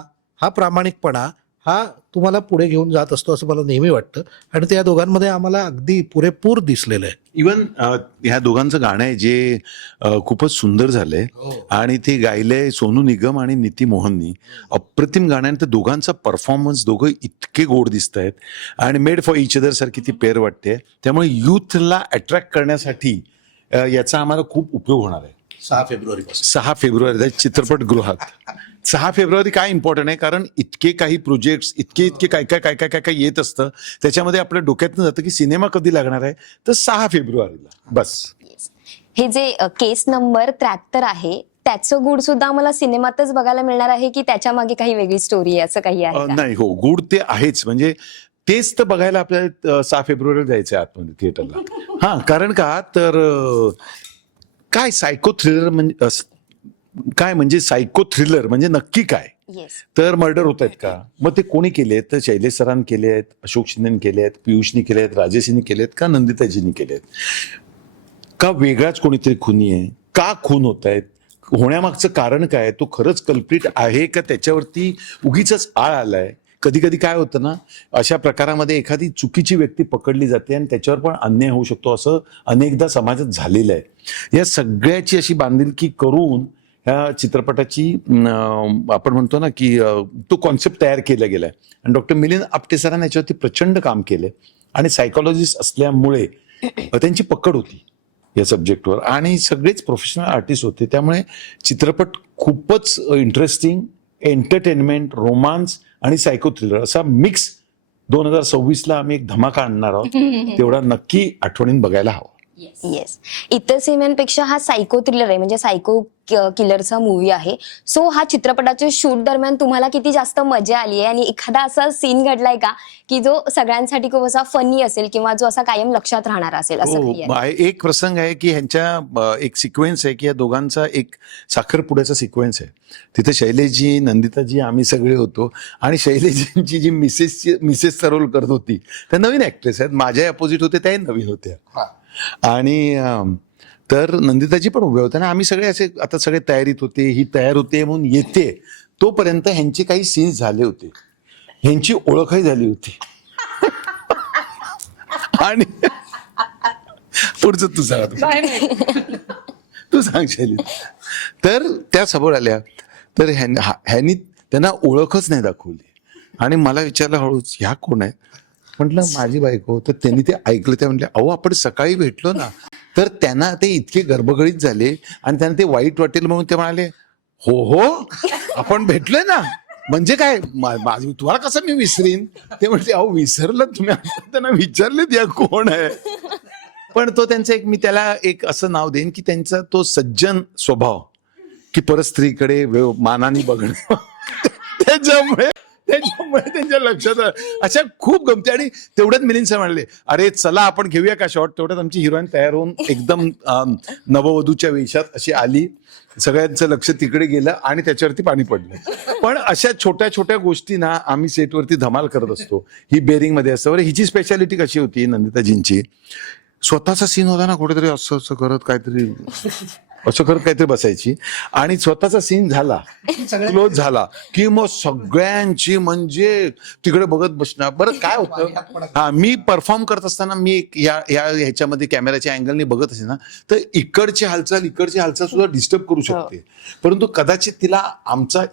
हा प्रामाणिकपणा हा तुम्हाला पुढे घेऊन जात असतो असं मला नेहमी वाटतं. आणि ते या दोघांमध्ये आम्हाला अगदी पुरेपूर दिसलेलं आहे. इवन ह्या दोघांचं गाणं आहे जे खूपच सुंदर झालंय आणि ते गायलंय सोनू निगम आणि नीती मोहननी. अप्रतिम गाणं आहे. तर दोघांचा परफॉर्मन्स, दोघं इतके गोड दिसत आहेत आणि मेड फॉर इच अदर सारखी ती पेअर वाटते. त्यामुळे युथला अट्रॅक्ट करण्यासाठी याचा आम्हाला खूप उपयोग होणार आहे. 6 फेब्रुवारीपासून 6 फेब्रुवारी चित्रपटगृहात. 6 फेब्रुवारी काय इम्पॉर्टंट आहे, कारण इतके काही प्रोजेक्ट्स, इतके काय येत असतं, त्याच्यामध्ये आपल्या डोक्यातनं जातं की सिनेमा कधी लागणार आहे, तर 6 फेब्रुवारीला बस. हे जे केस नंबर 73 आहे त्याचं गुड सुद्धा आम्हाला सिनेमातच बघायला मिळणार आहे की त्याच्या मागे काही वेगळी स्टोरी आहे, असं काही आहे का? नाही, हो, गुड ते आहेच. म्हणजे तेच तर बघायला आपल्याला 6 फेब्रुवारीला जायचं आहे आतमध्ये थिएटरला. हा, कारण का तर काय सायको थ्रिलर म्हणजे काय, म्हणजे सायको थ्रिलर म्हणजे नक्की काय, येस. तर मर्डर होत आहेत का, मग ते कोणी केले आहेत, तर शैलेश सरांनी केले आहेत, अशोक शिंदेने केले आहेत, पियुषनी केले आहेत, राजेशनी केले आहेत, का नंदिताजींनी केले आहेत, का वेगळाच कोणीतरी खुनी आहे, का खून होत आहेत, होण्यामागचं कारण काय, तो खरंच कल्प्रिट आहे का त्याच्यावरती उगीच आळ आलाय. कधी कधी काय होतं ना, अशा प्रकारामध्ये एखादी चुकीची व्यक्ती पकडली जाते आणि त्याच्यावर पण अन्याय होऊ शकतो, असं अनेकदा समाजात झालेलं आहे. या सगळ्याची अशी बांधिलकी करून ह्या चित्रपटाची आपण म्हणतो ना की तो कॉन्सेप्ट तयार केला गेलाय. आणि डॉक्टर मिलिंद आपटे सरांनी याच्यावरती प्रचंड काम केलंय आणि सायकोलॉजिस्ट असल्यामुळे त्यांची पकड होती या सब्जेक्टवर आणि सगळेच प्रोफेशनल आर्टिस्ट होते. त्यामुळे चित्रपट खूपच इंटरेस्टिंग, एंटरटेनमेंट, रोमांस आणि सायको थ्रिलर असा मिक्स 2026ला आम्ही एक धमाका आणणार आहोत. तेवढा नक्की आठवणीन बघायला हवं. येस. इतर सिनेमांपेक्षा हा सायको थ्रिलर आहे, म्हणजे सायको किलरचा मूवी आहे. सो हा चित्रपटाच्या शूट दरम्यान तुम्हाला किती जास्त मजा आली आहे आणि एखादा असा सीन घडलाय का की जो सगळ्यांसाठी खूप असा फनी असेल किंवा जो असा कायम लक्षात राहणार असेल, असं काही आहे? हो, एक प्रसंग आहे की ह्यांच्या एक सिक्वेन्स आहे की या दोघांचा एक साखरपुड्याचा सिक्वेन्स आहे. तिथे शैलेशजी, नंदिताजी, आम्ही सगळे होतो आणि शैलेशजींची जी मिसेस सरोल करत होती त्या नवीन ऍक्ट्रेस आहेत, माझ्या अपोजिट होते, त्याही नवीन होत्या. आणि तर नंदिताजी पण उभे होते आणि आम्ही सगळे असे आता सगळे तयारीत होते, ही तयार होते म्हणून येते तोपर्यंत ह्यांचे काही सीन्स झाले होते, ह्यांची ओळखही झाली होती. आणि पुढचं तू सांग, तू सांग शैली. तर त्या समोर आल्या, तर ह्यांनी त्यांना ओळखच नाही दाखवली आणि मला विचारलं हळूच, ह्या कोण आहेत? म्हटलं माझी बायको. तर त्यांनी ते ऐकलं, ते म्हटले अहो आपण सकाळी भेटलो ना. तर त्यांना ते इतके गर्भगळीत झाले आणि त्यांना ते वाईट वाटेल म्हणून ते म्हणाले हो आपण भेटलोय ना, म्हणजे काय तुम्हाला कसं मी विसरीन. ते म्हटले अहो विसरलं तुम्ही. त्यांना विचारले या कोण आहे. पण तो त्यांचा एक, मी त्याला एक असं नाव देईन की त्यांचा तो सज्जन स्वभाव की परस्त्रीकडे मानाने बघणं त्याच्यामुळे त्यांच्या लक्षात अशा खूप गमती. आणि तेवढ्यात मिलिंद सर म्हणले अरे चला आपण घेऊया का शॉट. तेवढ्यात आमची हिरोईन तयार होऊन एकदम नववधूच्या वेशात अशी आली, सगळ्यांचं लक्ष तिकडे गेलं आणि त्याच्यावरती पाणी पडलं. पण अशा छोट्या छोट्या गोष्टी ना आम्ही सेटवरती धमाल करत असतो. ही बेरिंग मध्ये असतं. बरं, हिची स्पेशालिटी कशी होती नंदिताजींची, स्वतःचा सीन होता ना कुठेतरी असं असं करत काहीतरी बसायची आणि स्वतःचा सीन झाला, क्लोज झाला की मग सगळ्यांची म्हणजे तिकडे बघत बसणार. बरं काय होतं, हा मी परफॉर्म करत असताना मी ह्याच्यामध्ये कॅमेराच्या अँगलने बघत असे ना, तर इकडची हालचाल सुद्धा डिस्टर्ब करू शकते. परंतु कदाचित तिला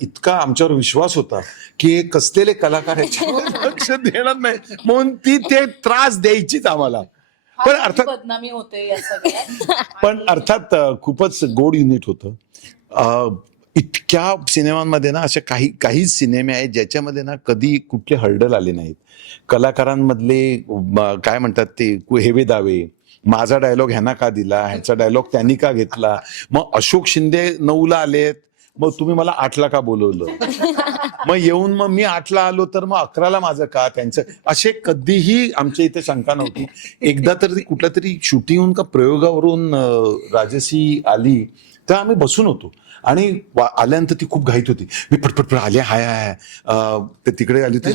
इतका आमच्यावर विश्वास होता की हे कसलेले कलाकार ह्याच्यावर लक्ष देणार नाही म्हणून ती ते त्रास द्यायचीच आम्हाला. पण अर्थात बदनामी होते या सगळ्यात. पण अर्थात खूपच गोड युनिट होतं. इतक्या सिनेमांमध्ये ना अशा काही सिनेमे आहेत ज्याच्यामध्ये ना कधी कुठले हर्डल आले नाहीत. कलाकारांमधले काय म्हणतात ते हेवे दावे, माझा डायलॉग ह्यांना का दिला, ह्याचा डायलॉग त्यांनी का घेतला. मग अशोक शिंदे 9ला आलेत, मग तुम्ही मला 8ला का बोलवलं, मग येऊन मग मी 8ला आलो तर मग 11ला माझं का, त्यांचं असे कधीही आमच्या इथे शंका नव्हती. एकदा तर ती कुठल्या तरी शूटिंगहून का प्रयोगावरून राजसी आली तर आम्ही बसून होतो आणि आल्यानंतर ती खूप घाईत होती. मी पटपट आले, हाय हाय ते तिकडे आली होती,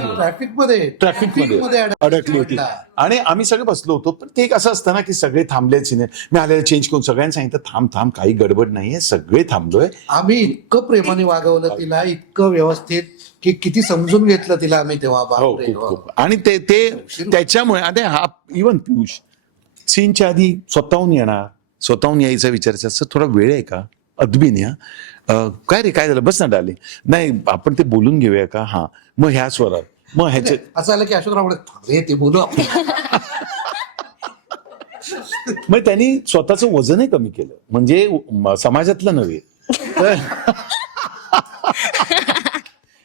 ट्रॅफिकमध्ये अडकली होती आणि आम्ही सगळे बसलो होतो. पण ते एक असं असतं ना की सगळे थांबले सिने, मी आलेला चेंज करून सगळ्यांनी सांगितलं थांब थांब काही गडबड नाहीये, सगळे थांबलोय. आम्ही इतकं प्रेमाने वागवलं तिला, इतकं व्यवस्थित की किती समजून घेतलं तिला आम्ही तेव्हा. हो बापरे. खूप खूप. आणि ते त्याच्यामुळे आता हा इवन पियुष सीनच्या आधी स्वतःहून येणार, स्वतःहून यायचा विचारायचा, असं थोडा वेळ आहे का अदबीने, काय रे काय झालं, बस ना डाले, नाही आपण ते बोलून घेऊया का, हा मग ह्या स्वरात, मग ह्याचे असं आलं की अशोकराव म्हणतात, "रे, ते बोलू आपण." मग त्यांनी स्वतःचं वजनही कमी केलं, म्हणजे समाजातलं नव्हे तर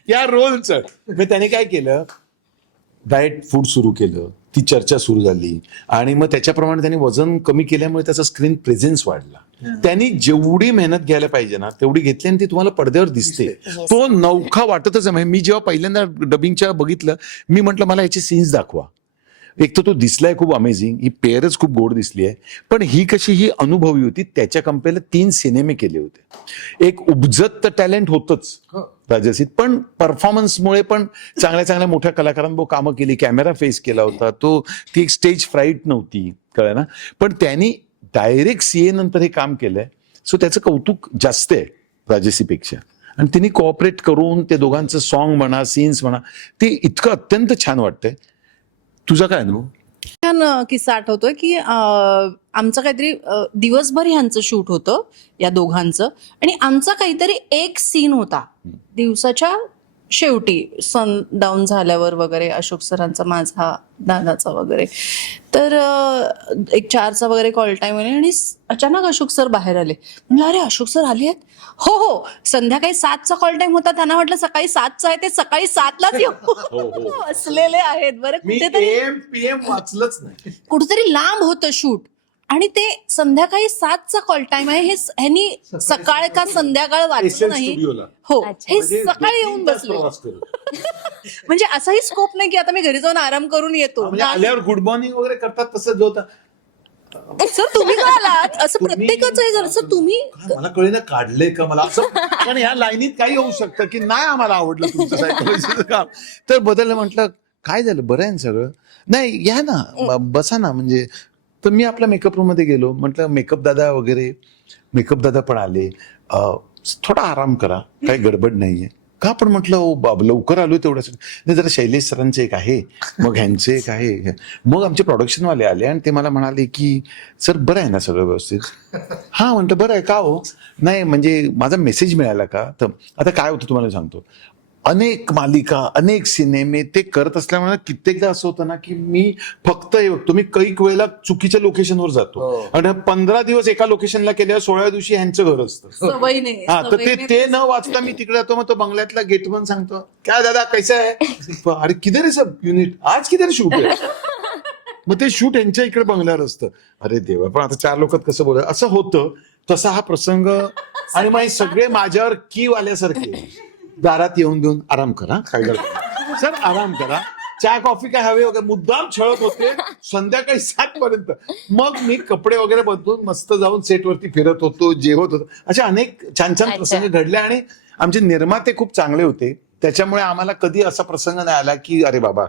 या रोलचं. मग त्याने काय केलं, डाएट फूड सुरू केलं, ती चर्चा सुरू झाली आणि मग त्याच्याप्रमाणे त्यांनी वजन कमी केल्यामुळे त्याचा स्क्रीन प्रेझेन्स वाढला. त्यांनी जेवढी मेहनत घ्यायला पाहिजे ना तेवढी घेतली आणि ती तुम्हाला पडद्यावर दिसते. तो नौखा वाटतच आहे. मी जेव्हा पहिल्यांदा डबिंगच्या बघितलं, मी म्हटलं मला याचे सीन्स दाखवा. एक तर तो दिसलाय खूप अमेझिंग, ही पेअरच खूप गोड दिसली आहे, पण ही कशी ही अनुभवी होती. त्याच्या कंपेअरला 3 सिनेमे केले होते. एक उपजत तर टॅलेंट होतच राजसीत, पण परफॉर्मन्समुळे पण चांगल्या चांगल्या मोठ्या कलाकारांबरोबर कामं केली, कॅमेरा फेस केला होता तो, ती एक स्टेज फ्राईट नव्हती, कळलं ना. पण त्यांनी डायरेक्ट सीए नंतर हे काम केलंय, सो त्याचं कौतुक जास्त आहे राजसीपेक्षा. आणि तिने कोऑपरेट करून ते दोघांचं सॉन्ग म्हणा, सीन्स म्हणा, ते इतकं अत्यंत छान वाटतंय. तुझा काय अनुभव? छान किस्सा आठवतोय की आमचं काहीतरी दिवसभर ह्यांचं शूट होतं या दोघांचं, आणि आमचा काहीतरी एक सीन होता दिवसाच्या शेवटी, सनडाऊन झाल्यावर वगैरे, अशोक सरांचा, माझा, दादाचा वगैरे. तर एक 4चा वगैरे कॉल टाइम आले आणि अचानक अशोक सर बाहेर आले. म्हणलं अरे अशोक सर आले आहेत. हो हो, संध्याकाळी 7चा कॉल टाइम होता, त्यांना म्हटलं सकाळी 7चा आहे, ते सकाळी 7लाच येऊ असलेले आहेत. बरं कुठेतरी PM वाचलंच नाही. कुठेतरी लांब होतं शूट आणि ते संध्याकाळी 7चा कॉल टाइम आहे, हे ह्यांनी सकाळ का संध्याकाळ वाचलं नाही. हो, हे सकाळी येऊन बसले. म्हणजे असाही स्कोप नाही की आता मी घरी जाऊन आराम करून येतो. म्हणजे आल्यावर गुड मॉर्निंग वगैरे करतात तसं जो होता. सर तुम्ही का आलात, असं प्रत्येकाचं हे झालं. सर तुम्ही मला कळेना काढले का मला असं, पण ह्या लाईनीत काही होऊ शकतं की नाही आम्हाला आवडलं तुमचं सायकोलॉजीचं काम, तर बदललं. म्हटलं काय झालं, बरं आहे ना सगळं, नाही या ना बसा ना, म्हणजे तर मी आपल्या मेकअप रूम मध्ये गेलो. म्हटलं मेकअप दादा पण आले, थोडा आराम करा, काही गडबड नाहीये का. पण म्हटलं ओ बाब लवकर आलो तेवढ्यासाठी, नाही जरा शैलेश सरांचे एक आहे, मग ह्यांचे एक आहे. मग आमचे प्रोडक्शनवाले आले आणि ते मला म्हणाले की सर बरं आहे ना सगळं व्यवस्थित. हा म्हटलं बरं आहे का हो, नाही म्हणजे माझा मेसेज मिळाला का. तर आता काय होतं तुम्हाला सांगतो, अनेक मालिका, अनेक सिनेमे ते करत असल्यामुळे कित्येकदा असं होतं ना की मी फक्त हे बघतो, मी कैक वेळेला चुकीच्या लोकेशनवर जातो आणि 15 दिवस एका लोकेशनला केल्यावर 16व्या दिवशी ह्यांचं घर असतं. सवय नाही. हा, तर ते न वाचता मी तिकडे जातो. मग तो बंगल्यातला गेटमन सांगतो काय दादा कैसा आहे, अरे किधर आहे सब युनिट, आज किधर शूट आहे. मग ते शूट यांच्या इकडे बंगल्यावर असतं. अरे देवा, पण आता 4 लोकात कसं बोलायचं, असं होतं. तसा हा प्रसंग. आणि मग सगळे माझ्यावर की आल्यासारखे दारात येऊन घेऊन आराम करा, काय करता सर आराम करा, चहा कॉफी काय हवे वगैरे मुद्दाम छळत होते संध्याकाळी 7 पर्यंत. मग मी कपडे वगैरे बदलून मस्त जाऊन सेटवरती फिरत होतो, जेवत होतो. असे अनेक छान छान प्रसंग घडले आणि आमचे निर्माते खूप चांगले होते. त्याच्यामुळे आम्हाला कधी असा प्रसंग नाही आला की अरे बाबा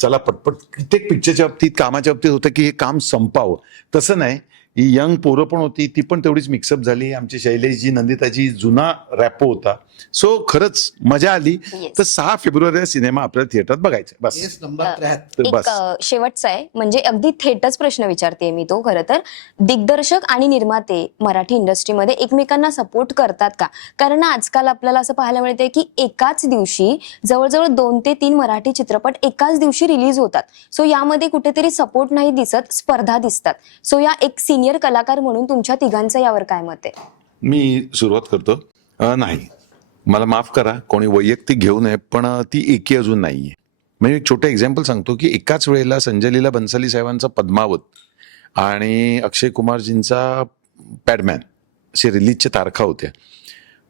चला पटपट. कित्येक पिक्चरच्या बाबतीत, कामाच्या बाबतीत होतं की हे काम संपावं, तसं नाही. ही यंग पोरं पण होती, ती पण तेवढीच मिक्सअप झाली. आमची शैलेशजी, नंदिताजी जुना रॅपो होता. सो खरंच मजा आली. तर 6 फेब्रुवारीला सिनेमा आपल्याला थिएटरात बघायचा. बस केस नंबर 73. बस. एक शेवटचा आहे, म्हणजे अगदी थेटच प्रश्न विचारते मी तो. खरं तर दिग्दर्शक आणि निर्माते मराठी इंडस्ट्रीमध्ये एकमेकांना सपोर्ट करतात का? कारण आजकाल आपल्याला असं पाहायला मिळतंय की एकाच दिवशी जवळजवळ 2 ते 3 मराठी चित्रपट एकाच दिवशी रिलीज होतात. सो यामध्ये कुठेतरी सपोर्ट नाही दिसत, स्पर्धा दिसतात. सो या एक सिनियर कलाकार म्हणून तुमच्या तिघांचं यावर काय मत आहे? मी सुरुवात करतो. नाही, मला माफ करा, कोणी वैयक्तिक घेऊ नये, पण ती एकी अजून नाहीये. म्हणजे एक छोटं एक्झाम्पल सांगतो की एकाच वेळेला संजय लीला बन्साली साहेबांचा पद्मावत आणि अक्षय कुमारजींचा पॅडमॅन असे रिलीजच्या तारखा होत्या.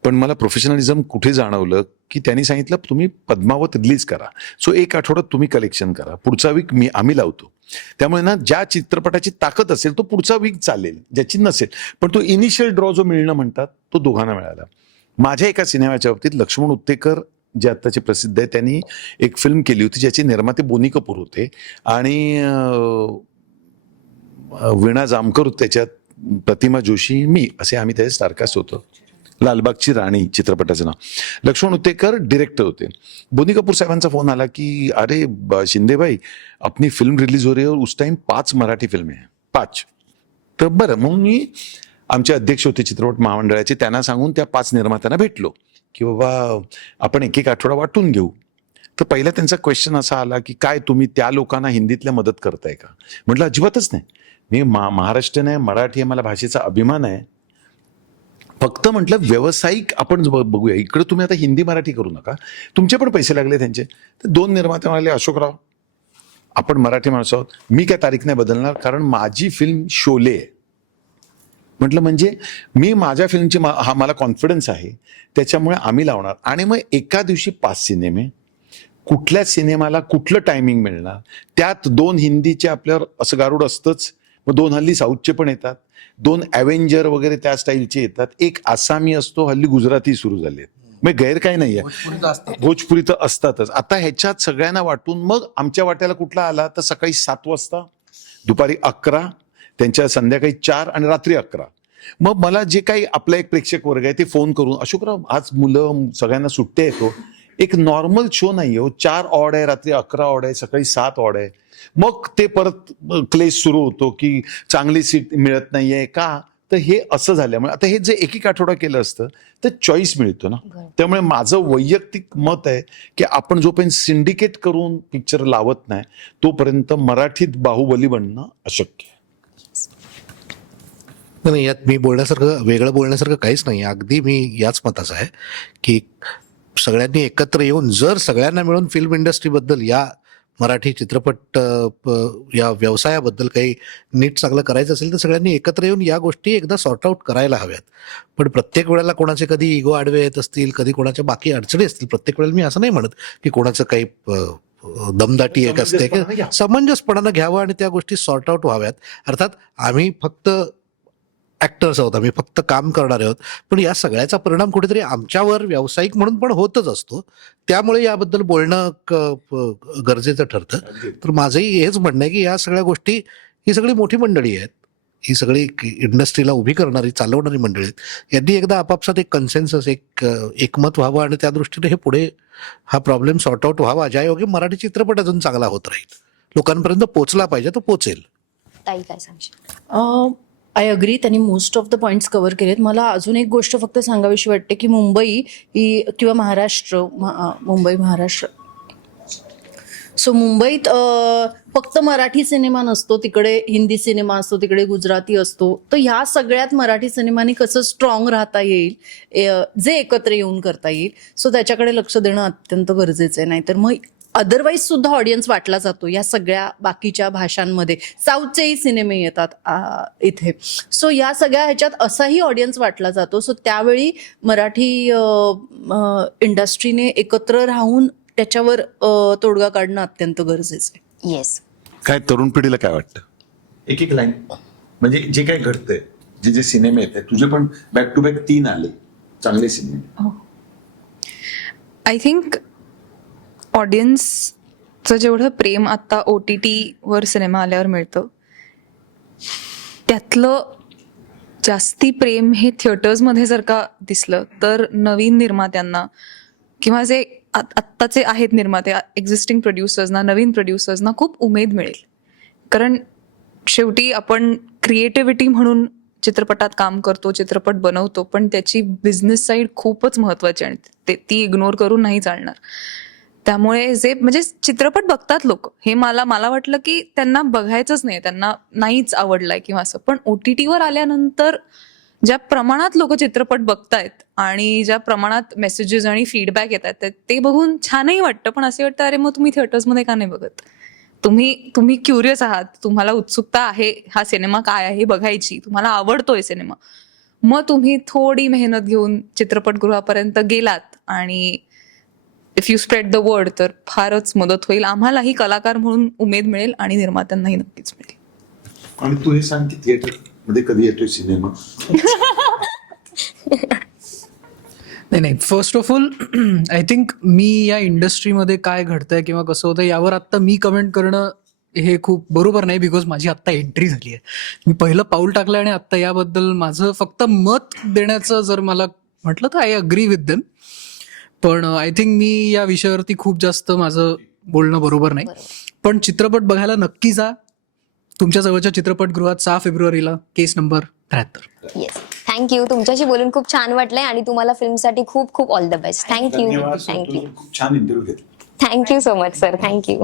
पण मला प्रोफेशनलिझम कुठे जाणवलं की त्यांनी सांगितलं तुम्ही पद्मावत रिलीज करा, सो 1 आठवड्यात तुम्ही कलेक्शन करा, पुढचा वीक आम्ही लावतो. त्यामुळे ना ज्या चित्रपटाची ताकद असेल तो पुढचा वीक चालेल, ज्याची नसेल पण तो इनिशियल ड्रॉ जो मिळणं म्हणतात तो दोघांना मिळाला. माझ्या एका सिनेमाच्या बाबतीत लक्ष्मण उत्तेकर जे आत्ताचे प्रसिद्ध आहे त्यांनी एक फिल्म केली होती ज्याचे निर्माते बोनी कपूर होते आणि वीणा जामकर त्याच्यात, प्रतिमा जोशी, मी असे आम्ही त्याचे स्टारकास्ट होतो. लालबागची राणी चित्रपटाचं नाव. लक्ष्मण उत्तेकर डिरेक्टर होते. बोनी कपूर साहेबांचा फोन आला की अरे शिंदे भाई अपनी फिल्म रिलीज हो रही है और उस टाइम 5 मराठी फिल्में हैं, 5. तर बरं, मग मी आमचे अध्यक्ष होते चित्रपट महामंडळाचे, त्यांना सांगून त्या 5 निर्मात्यांना भेटलो की बाबा आपण 1 आठवडा वाटून घेऊ. तर पहिला त्यांचा क्वेश्चन असा आला की काय तुम्ही त्या लोकांना हिंदीतल्या मदत करताय का? म्हटलं अजिबातच नाही, मी महाराष्ट्रीयन आहे, मराठी आहे, मला भाषेचा अभिमान आहे. फक्त म्हटलं व्यावसायिक आपण बघूया, इकडे तुम्ही आता हिंदी मराठी करू नका, तुमचे पण पैसे लागले त्यांचे. तर 2 निर्माते म्हणाले अशोकराव आपण मराठी माणसं आहोत, मी काय तारीख नाही बदलणार कारण माझी फिल्म शोले आहे. म्हटलं म्हणजे मी माझ्या फिल्मची हा मला कॉन्फिडन्स आहे त्याच्यामुळे आम्ही लावणार. आणि मग एका दिवशी 5 सिनेमे, कुठल्या सिनेमाला कुठलं टायमिंग मिळणार, त्यात 2 हिंदीचे आपल्यावर असं गारुड असतंच, मग 2 हल्ली साऊथचे पण येतात, 2 ॲव्हेंजर वगैरे त्या स्टाईलचे येतात, 1 आसामी असतो, हल्ली गुजराती सुरू झाले. मग गैर काही नाहीये, भोजपुरी तर असतातच. आता ह्याच्यात सगळ्यांना वाटून मग आमच्या वाट्याला कुठला आला तर सकाळी 7 वाजता, दुपारी 11, त्यांच्या संध्याकाळी 4 आणि रात्री 11. मग मला जे काही आपला एक प्रेक्षक वर्ग आहे ते फोन करून अशोकराव आज मुलं सगळ्यांना सुट्ट्या येतो, एक नॉर्मल शो नाही हो, 4 ऑड आहे, रात्री 11 ऑड आहे, सकाळी 7 ऑड आहे. मग ते परत क्लेश सुरू होतो की चांगली सीट मिळत नाहीये का, तर हे असं झाल्यामुळे आता हे जे 1 आठवडा केलं असतं तर चॉईस मिळतो ना. त्यामुळे माझं वैयक्तिक मत आहे की आपण जोपर्यंत सिंडिकेट करून पिक्चर लावत नाही तोपर्यंत मराठीत बाहुबली बनणं अशक्य आहे. नाही, यात मी वेगळं बोलण्यासारखं काहीच नाही. अगदी मी याच मताचा आहे की सगळ्यांनी एकत्र येऊन जर सगळ्यांना मिळून फिल्म इंडस्ट्रीबद्दल, या मराठी चित्रपट या व्यवसायाबद्दल काही नीट चांगलं करायचं असेल तर सगळ्यांनी एकत्र येऊन या गोष्टी एकदा सॉर्ट आऊट करायला हव्यात. पण प्रत्येक वेळेला कोणाचे कधी इगो आडवे येत असतील, कधी कोणाच्या बाकी अडचणी असतील, प्रत्येक वेळेला मी असं नाही म्हणत की कोणाचं काही दमदाटी एक असते, की समंजसपणानं घ्यावं आणि त्या गोष्टी सॉर्ट आऊट व्हाव्यात. अर्थात आम्ही फक्त ऍक्टर्स आहोत, आम्ही फक्त काम करणारे आहोत, पण या सगळ्याचा परिणाम कुठेतरी आमच्यावर व्यावसायिक म्हणून पण होतच असतो. त्यामुळे याबद्दल बोलणं गरजेचं ठरतं. तर माझंही हेच म्हणणं आहे की या सगळ्या गोष्टी, ही सगळी मोठी मंडळी आहेत, ही सगळी इंडस्ट्रीला उभी करणारी, चालवणारी मंडळी आहेत, यांनी एकदा आपापसात एक कन्सेन्सस, एकमत व्हावं आणि त्या दृष्टीने हे पुढे हा प्रॉब्लेम सॉर्ट आऊट व्हावा, ज्यायोगे मराठी चित्रपट अजून चांगला होत राहील, लोकांपर्यंत पोहोचला पाहिजे, तो पोहोचेल. ताई काय सांगशील? आय अग्री, त्यांनी most of the points cover केलेत. मला अजून एक गोष्ट फक्त सांगावीशी वाटते की मुंबई ही किंवा महाराष्ट्र, सो मुंबईत फक्त मराठी सिनेमा नसतो, तिकडे हिंदी सिनेमा असतो, तिकडे गुजराती असतो. तर ह्या सगळ्यात मराठी सिनेमांनी कसं स्ट्रॉंग राहता येईल, जे एकत्र येऊन करता येईल, सो त्याच्याकडे लक्ष देणं अत्यंत गरजेचं आहे. नाहीतर मग अदरवाईज सुद्धा ऑडियन्स वाटला जातो या सगळ्या बाकीच्या भाषांमध्ये. साऊथचेही सिनेमे येतात इथे, सो या सगळ्या ह्याच्यात असाही ऑडियन्स वाटला जातो. सो त्यावेळी मराठी इंडस्ट्रीने एकत्र राहून त्याच्यावर तोडगा काढणं अत्यंत गरजेचं आहे. येस. काय तरुण पिढीला काय वाटतं? एक लाईन म्हणजे जे काही घडतंय, जे सिनेमे येत आहेत, तुझे पण बॅक टू बॅक 3 आले चांगले सिनेमे. आय थिंक ऑडियन्सचं जेवढं प्रेम आता OTT वर सिनेमा आल्यावर मिळतं, त्यातलं जास्ती प्रेम हे थिएटर्समध्ये जर का दिसलं तर नवीन निर्मात्यांना किंवा जे आत्ताचे आहेत निर्माते, एक्झिस्टिंग प्रोड्युसर्सना, नवीन प्रोड्युसर्सना खूप उमेद मिळेल. कारण शेवटी आपण क्रिएटिव्हिटी म्हणून चित्रपटात काम करतो, चित्रपट बनवतो, पण त्याची बिझनेस साईड खूपच महत्वाची आणि ती इग्नोर करून नाही चालणार. त्यामुळे जे म्हणजे चित्रपट बघतात लोक, हे मला वाटलं की त्यांना बघायचंच नाही, त्यांना नाहीच आवडलाय किंवा असं. पण OTTवर आल्यानंतर ज्या प्रमाणात लोक चित्रपट बघतायत आणि ज्या प्रमाणात मेसेजेस आणि फीडबॅक येत आहेत ते बघून छानही वाटतं. पण असे वाटतं अरे मग तुम्ही थिएटर्समध्ये का नाही बघत? तुम्ही क्युरियस आहात, तुम्हाला उत्सुकता आहे हा सिनेमा काय आहे बघायची, तुम्हाला आवडतोय सिनेमा, मग तुम्ही थोडी मेहनत घेऊन चित्रपटगृहापर्यंत गेलात आणि if you spread the word तर फारच मदत होईल. आम्हालाही कलाकार म्हणून उमेद मिळेल आणि निर्मात्यांनाही नक्कीच मिळेल. आणि तू हे सांग की थिएटर मध्ये कधी येतोय सिनेमा? नाही, first of all I think मी या इंडस्ट्रीमध्ये काय घडतंय किंवा कसं होतं यावर आत्ता मी कमेंट करणं हे खूप बरोबर नाही, बिकॉज माझी आत्ता एंट्री झाली आहे. मी पहिलं पाऊल टाकलं आणि आत्ता याबद्दल माझं फक्त मत देण्याचं जर मला म्हटलं तर आय अग्री विथ देम. पण आय थिंक मी या विषयावरती खूप जास्त माझं बोलणं बरोबर नाही. पण चित्रपट बघायला नक्की जा. तुमच्या जवळच्या चित्रपटगृहात 6 फेब्रुवारीला केस नंबर 73. Yes, thank you. तुमच्याशी बोलून खूप छान वाटलंय आणि तुम्हाला फिल्मसाठी खूप खूप ऑल द बेस्ट. थँक्यू. धन्यवाद. थँक्यू. खूप छान इंटरव्ह्यू घेतला. Thank you so much sir. Thank you.